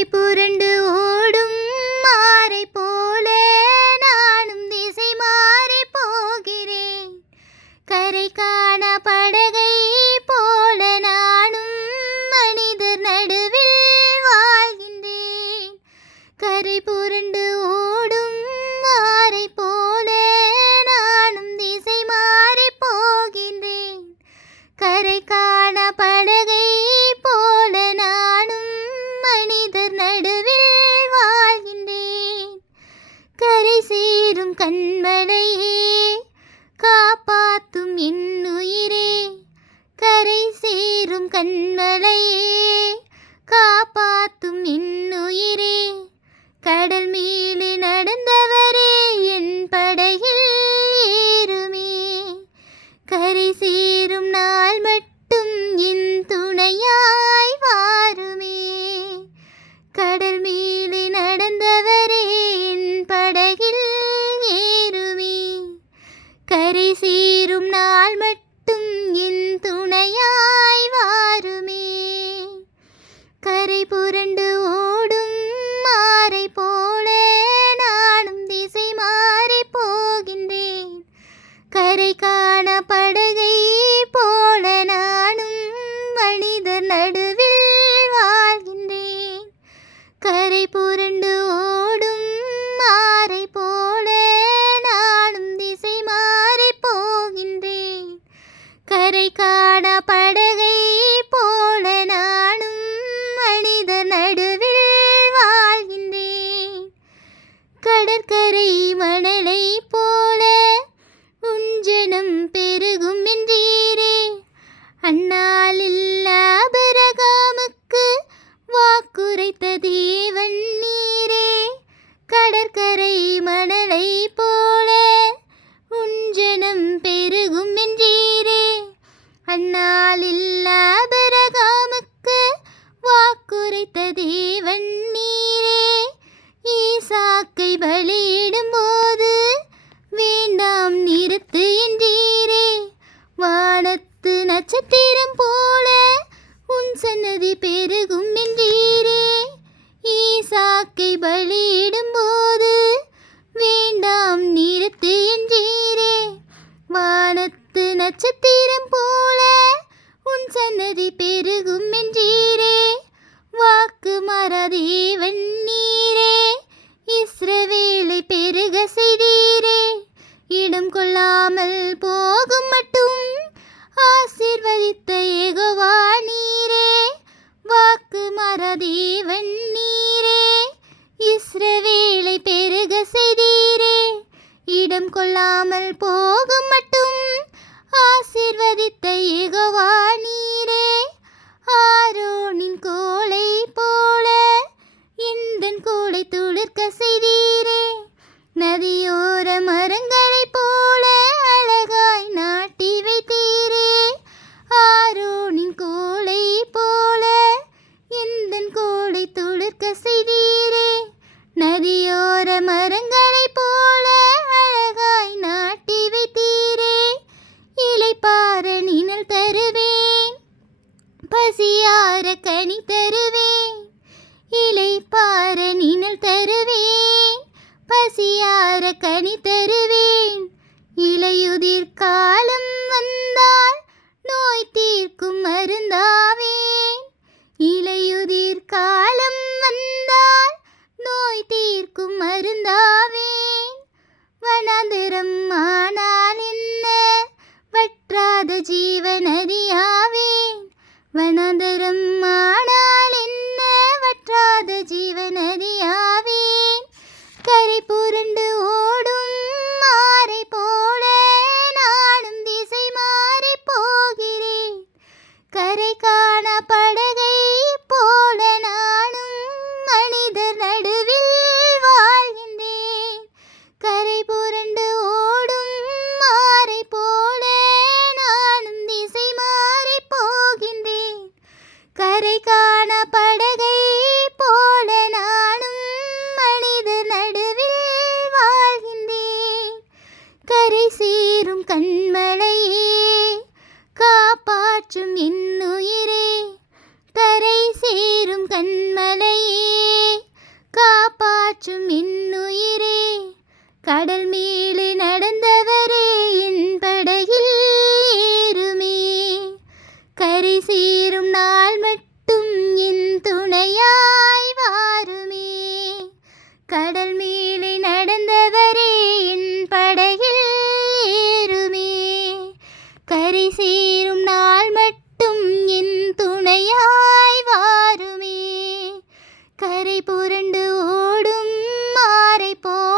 கரை புரண்டு ஓடும் மாரை போல நானும் திசை மாறி போகிறேன். கரை காண படகை போல நானும் மனிதர் நடுவில் வாழ்கின்றேன். கரை புரண்டு ஓடும் மாரை போல நானும் திசை மாறி போகின்றேன். கரை காண படகை போல நானும் மனிதர் நடுவில் வாழ்கின்றேன். கரை சேரும் கண்மலையே காப்பாத்தும் என் உயிரே. கரை சேரும் கண்மலையே காப்பாத்தும் என் உயிரே. கடல் மேலே நடந்தவரே என் படகில் ஏறுமே. கரை சேரும் நாள் மட்டும் என் துணையாய் வாருமே. கடல் மேலே நடந்தவரே என் படகில் ஏறுமே. கரை சேரும் நாள் மட்டும் என் துணையாய் வாருமே. கரை புரண்டு ஓடும் மாரை போல நானும் திசை மாறி போகின்றேன். கரை காண படகை போல நானும் மனிதர் நடுவில் வாழ்கின்றேன். கரை புரண்டு ஓடும் மாரை போல நானும் திசை மாறி போகின்றேன். கரை காண படகை போல நானும் மனிதர் நடுவில் வாழ்கின்றேன். கடற்கரை மணலை போல உஞ்சனம் பெருகும் என்றீரே. அந்நாளில் ஆபிரகாமுக்கு வாக்குரைத்த தேவன் நீரே. கடற்கரை மணலை போல உஞ்சனம் பெருகும் என்றீரே. அந்நாளில் ஆபிரகாமுக்கு வாக்குரைத்த தேவன் நீரே. ஈசாக்கை பலியிடும் போது வேண்டாம் நிறுத்து என்றீரே. வானத்து நட்சத்திரம் போல உன் சன்னதி பெருகும் என்றீரே. ஈசாக்கை பலியிடும் போது வேண்டாம் நிறுத்து என்றீரே. வானத்து நட்சத்திரம் போல உன் சன்னதி பெருகும் என்றீரே. வாக்கு மாறாதேவன் நீரே. இஸ்ரவேலை பெருக செய்தீரே. இடம் கொள்ளாமல் போகும் மட்டும் ஆசீர்வதித்த யெகோவா நீரே. வாக்கு மாறாதேவன் நீரே. இஸ்ரவேலை பெருக செய்தீரே. இடம் கொள்ளாமல் போகும் மட்டும் ஆசீர்வதித்த யெகோவா நீரே. ஆரோனின் கோலை போல எந்தன் கோலை துளிர்க்க செய்தீரே. நதியோர மரங்களைப் போல அழகாய் நாட்டி வைத்தீரே. ஆரோனின் கோலை போல எந்தன் கோலை துளிர்க்க செய்தீரே. நதியோர மரங்களைப் போல அழகாய் நாட்டி வைத்தீரே. இளைப்பாற நிழல் தருவேன். பசியார கனி தருவேன். இளைப்பாற நிழல் தருவேன். பசியார கனி தருவேன். இலையுதிர் காலம் வந்தால் நோய் தீர்க்கும் மருந்தாவேன். இலையுதிர் காலம் வந்தால் நோய் தீர்க்கும் மருந்தாவேன். வனாந்திரம் ஆனால் என்ன வற்றாத ஜீவநதியாவேன். வனாந்திரம் ஆனால் என்ன வற்றாத ஜீவநதியாவேன். கரை புரண்டு ஓடும் மாரை போல நானும் திசை மாறி போகிறேன். கரை காண படகை போல நானும் மனிதர் நடுவில் வாழ்கின்றேன். கரை புரண்டு ஓடும் மாரை போல நானும் திசை மாறி போகின்றேன். கரை காண படகை போல நானும் மனிதர் நடுவில் வாழ்கின்றேன். கரை சேரும் கண்மலையே காப்பாற்றும் என் உயிரே. கரை சேரும் கண்மலையே காப்பாற்றும் இன்னுயிரே, கடல் மேலே நடந்தவரே, என் படகில் ஏறுமே. கரை சேரும் நாள் மட்டும் என் துணையாய் வாருமே. கடல் மேலே நடந்தவரே, என் படகில் ஏறுமே. கரை சேரும் நாள் மட்டும் என் துணையாய் வாருமே. கரை புரண்டு ஓடும் மாறை போ